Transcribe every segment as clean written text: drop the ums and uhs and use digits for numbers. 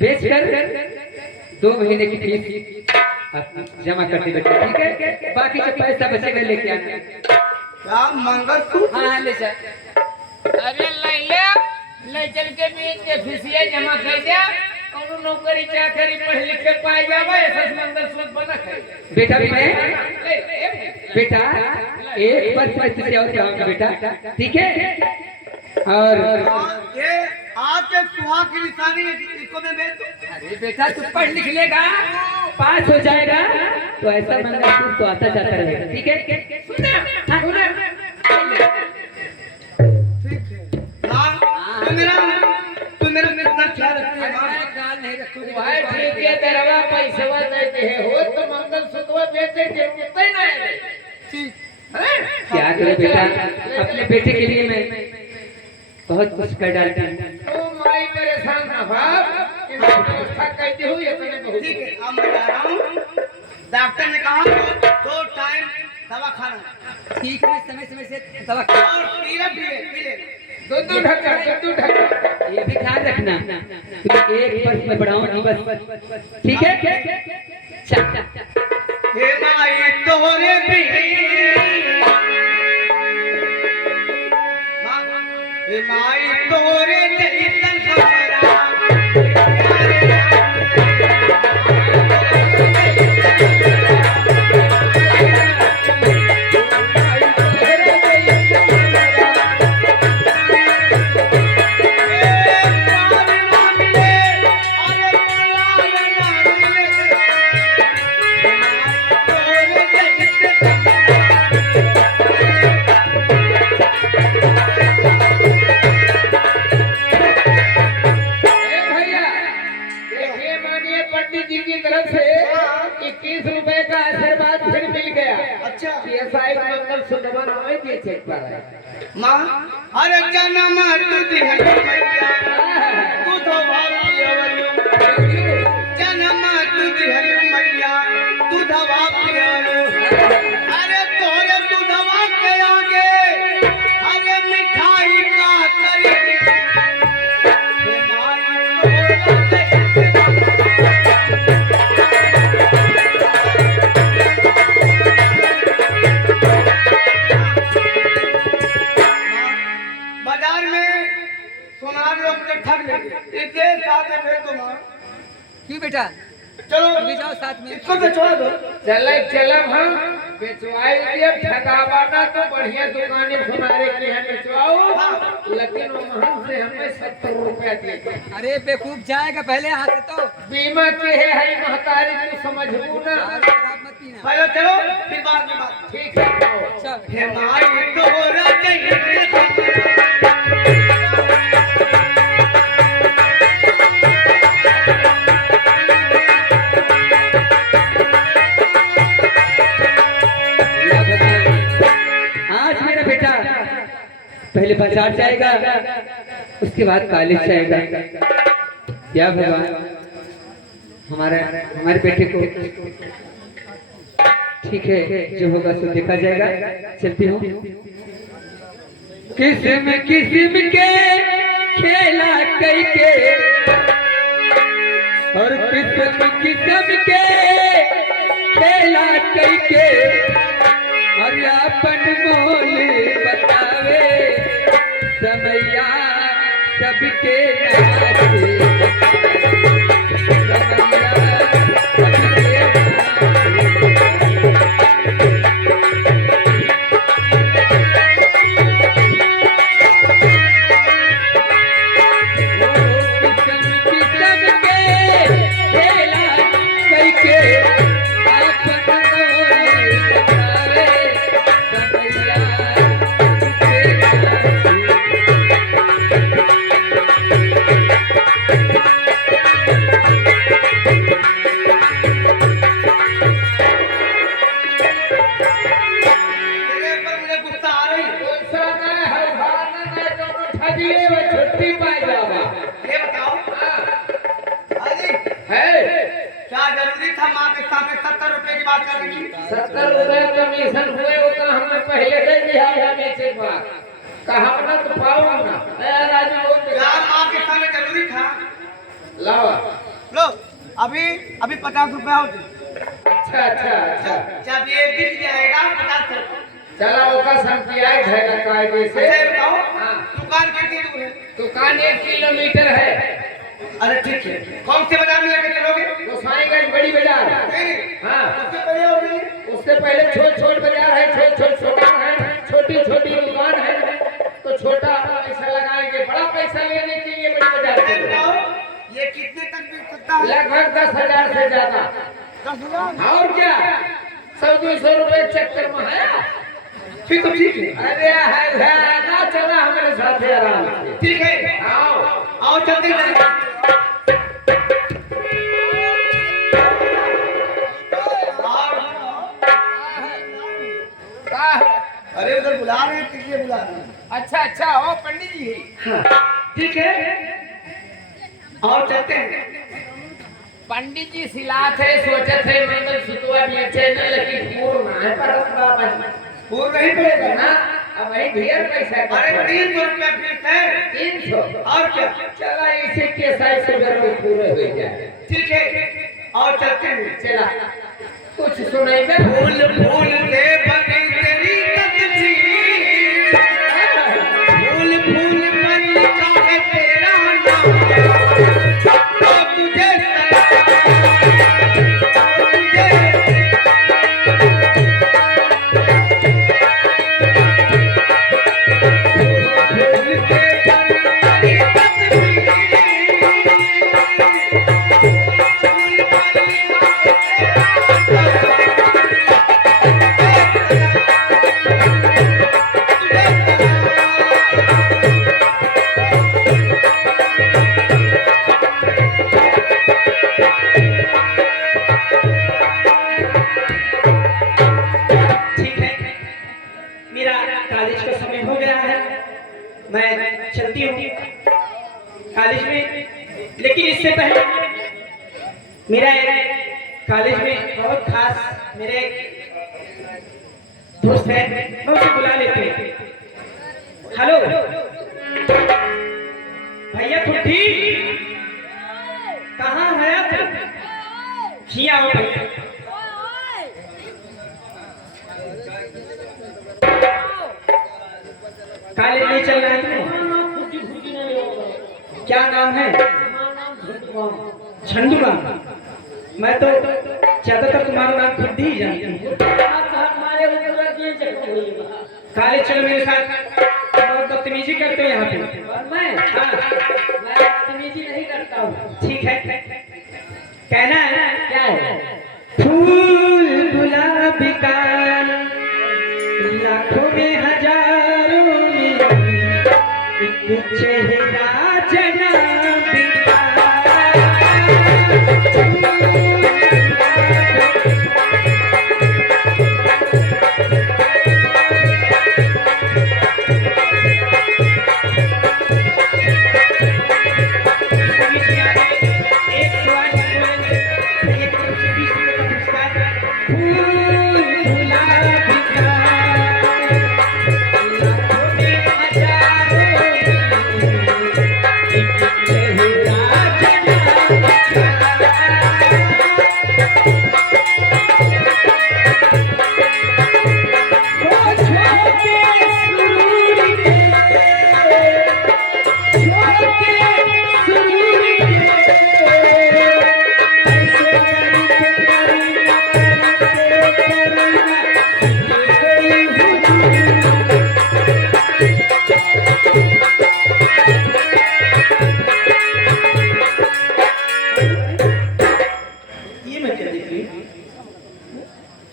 बेचकर 2 महीने की फीस जमा कर दी बेटा, ठीक है? बाकी जो पैसा बचेगा लेके आना। क्या मंगलसूत्र? हाँ ले जा। अरे ले चल के बेच के फीसिया जमा कर दिया। कौनो नौकरी चाकरी पढ़ लिख के पाए जावे ऐसा मंगलसूत्र बना है। बेटा बेटा एक बार मैं तुझसे और कहूँगा बेटा, ठीक है? और ये आपके सुहाग की निशानी है, इसको मैं बेच दूं? अरे बेटा तू पढ़ लिख लेगा, पास हो जाएगा तो ऐसा मंगलसूत्र तो आता जाता रहेगा, ठीक है? सुना? हाँ सुना। ठीक है। हाँ तू मेरा कितना ख्याल रखती है? ख्याल नहीं रखूंगा। भाई ठीक है तेरा पैसा देते है हो तो मंगलसूत्र बेचे जरूरत ही नहीं है। ठीक। क्या करूं बेटा, अपने बेटे के लिए मैं बहुत कुछ कर डालती हूँ। तो माई परेशान ना बाप कि मैं व्यवस्था करती हूँ ये तो बहुत ठीक है, अब मैं जा रहा हूँ। डॉक्टर ने कहा 2 टाइम दवा खाना। ठीक है, समय समय से दवा और पीले पीले दूध ढक्कन ये भी ख्याल रखना, क्योंकि एक वर्ष में बढ़ाऊंगी बस, ठीक है? चल हे माई तोरे भी हे माई तोरे जैसन हमरा माँ अरे जन्म तुझे मैया तू तो भापियो जन्म तुझे मैया तू दवा पियो अरे तोरे तू दवा के आगे अरे मिठाई का करी क्यों बेटा? चलो ले जाओ साथ में। इसको बेचवा दो। चलम हम बेचवाई दिया ठगावाना तो बढ़िया दुकानें तुम्हारे के यहाँ बेचवाओ, लेकिन वहाँ से हमें 70 रुपया दिए। अरे बेवकूफ जाएगा पहले हाथ से तो बीमा के है महतारी तू समझबू ना। मत पीना। पहले चलो फिर बाद में बात। ठीक है आओ। चल हे माई तोरा चाहिए पहले बाजार जाएगा, उसके बाद कॉलेज जाएगा। क्या भगवान हमारे बेटे को ठीक है, जो होगा सो देखा जाएगा। चलती हूँ। किस्म किस्म के खेला करके और किस्म किस्म के खेला करके और अपन मोल बतावे समैया सबके माँ के सामने 70 रुपए की बात कर रही थी। 70 रुपए कमीशन हुए वो तो हमने पहले दे दिया है से बात कहा ना तो पाऊंगा ना राजू यार माँ के सामने जरूरी था। लाओ अभी अभी 50 रुपया हो गए। अच्छा अच्छा अच्छा जब ये बिक जाएगा 50 रुपया। चला ओका संख्या है कायदे से। अच्छा ये बताओ हाँ। दुकान कितनी दूर है? दुकान 1 किलोमीटर है। अरे ठीक है। कौन से बाजार में लेकर चलोगे? गोसाईगंज बड़ी बाजार। हाँ उससे पहले हो गई। उससे पहले छोट छोट बाजार है, छोट छोट दुकान है, छोटी छोटी दुकान है। तो छोटा पैसा लगाएंगे, बड़ा पैसा लेने के लिए बड़ी बाजार ये चलो। बताओ ये कितने तक बिक सकता है? लगभग 10,000 से ज्यादा। 10,000? और क्या 100-200 रुपए चक्कर में है। फिर तो ठीक है। अरे है ना, चला हमारे साथ है आराम से। ठीक है आओ आओ चलते हैं। अरे उधर बुला रहे हैं, किसलिए बुला रहे हैं? अच्छा अच्छा हो पंडित जी। हाँ, ठीक है और चलते हैं। पंडित जी सिलात है, सोचत है मंगल सूत्र भी अच्छे न लेकिन पूर्ण है पर बाबा पूर्ण नहीं पड़ेगा ना। अब वही ढेर पैसा अरे 300 रुपया फीस है। 300 और क्या? चला इसे के साइज से घर में पूरे हो जाए। ठीक है और चलते हैं। चला कुछ सुनेगा। फूल फूल से बनी तेरी तकदीर, फूल फूल मलिका है तेरा नाम, तो तुझे कॉलेज का समय हो गया है, मैं चलती हूँ कॉलेज में। लेकिन इससे पहले मेरा एक कॉलेज में बहुत खास मेरे दोस्त है, मैं उसे बुला लेती हूँ। हेलो भैया ठुट्ठी, कहाँ है आप? खिया हो भैया। कॉलेज नहीं चल रहा है तुम्हें? क्या नाम है? झंडूआ। मैं तो ज्यादातर तुम्हारा नाम खुद ही जानती हूँ। कॉलेज चलो मेरे साथ। बहुत बदतमीजी करते हो यहाँ पे। मैं बदतमीजी नहीं करता हूँ। ठीक है कहना है क्या है? फूल गुलाबी का लाखों में हजारों में एक चेहरा जनाब का।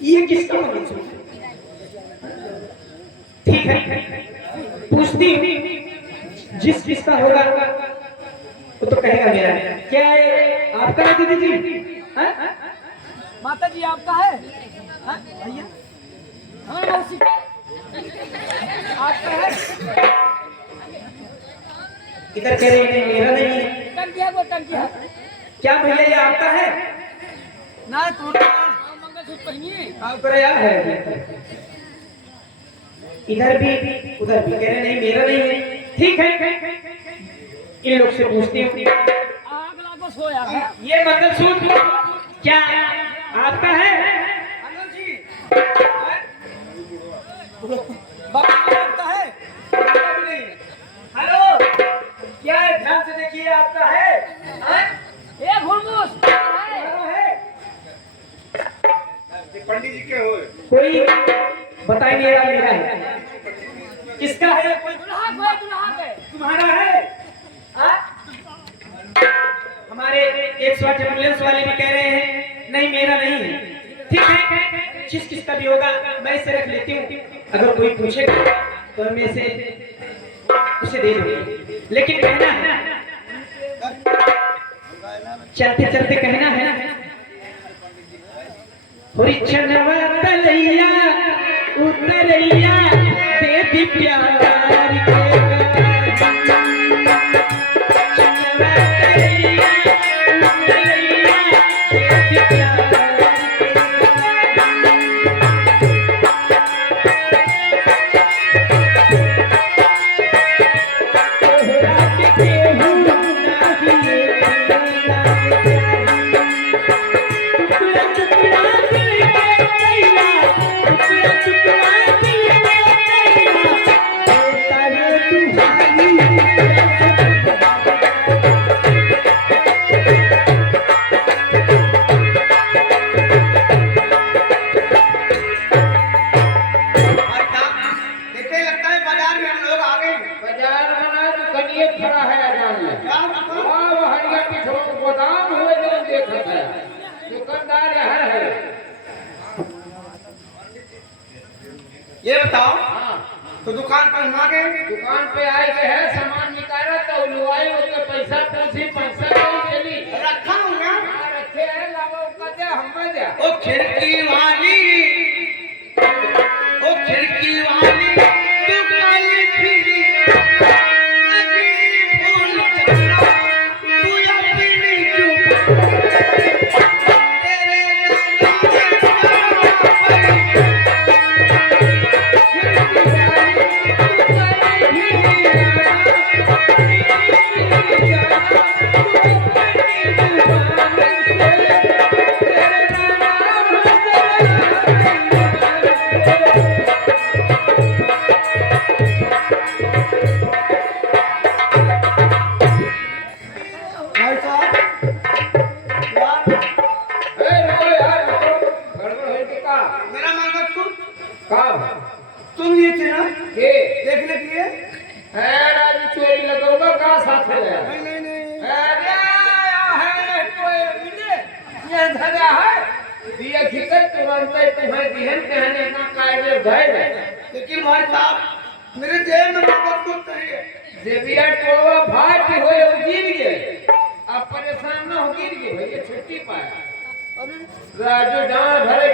ये किसका मंगलसूत्र? ठीक है पूछती हूँ, जिस किसका होगा वो तो कहेगा मेरा है। क्या है आपका है दीदी जी? माता जी आपका है? भैया हाँ मौसी आपका है? इधर कह रहे हैं मेरा नहीं है। टंकी है वो टंकी है। क्या भैया ये आपका है? ना तो मंगलसूत्र पहनिए। आपका यार है। इधर भी उधर भी कह रहे नहीं मेरा नहीं है। ठीक है इन लोग से पूछती हूँ। आग लागो बस हो यार। ये मंगलसूत्र क्या आपका है? हेलो जी। बाबा जी आपका है? हेलो, क्या है? ध्यान से देखिए, आपका है? हाँ? ए घुरमुस है। पंडित जी के हो कोई बताई नहीं रहा मेरा है। किसका है? दुल्हा को है, दुल्हा के। तुम्हारा है? हाँ? हमारे 108 एम्बुलेंस वाले भी कह रहे हैं नहीं मेरा नहीं है। ठीक है, जिस किसका भी होगा मैं इसे रख लेती हूँ। अगर कोई पूछेगा तो मैं इसे उसे दे दूंगी, लेकिन कहना है, चलते चलते कहना है, होरी चनवा तलैया उतरैया दे दी प्यार के चनवा तलैया उतरैया दे दी प्यार बाजार में ना दुकानिए खड़ा है आजान में। वो हरिया पिछड़ों गोदाम हुए जो देखत है। दुकानदार यहाँ है। ये बताओ, हाँ, तो दुकान पर हम आ गए। दुकान पे आए के है, सामान निकाला तो लुआई होके पैसा पूछी, पैसा नहीं चली। रखा हूँ ना, हाँ, रखे है, लावा उसका दे, हमें दे। ओ खिड़की वाली, ओ खिड़की वाली, तू काली फिरी, लगी फूल चढ़ा, तू अपनी चुप, तेरे भाई साहब, यार, रुको यार, रुको। गड़बड़ है कि का? मेरा मंगलसूत्र कब? तुम ये थे ना ये देखने के लिए? है राजी चोरी लगोगा का साथ है? नहीं नहीं नहीं, अरे है कोई मिले ये धरा है ये हकीकत तुरंत तुम्हें दिहन कहने ना कायदे भय लेकिन भाई साहब मेरे जेब में मंगलसूत्र है। देविया टोवा फाट होए गिर गए। अब परेशान न हो, गिर गए भैया छुट्टी पाया। राजू डांड भरे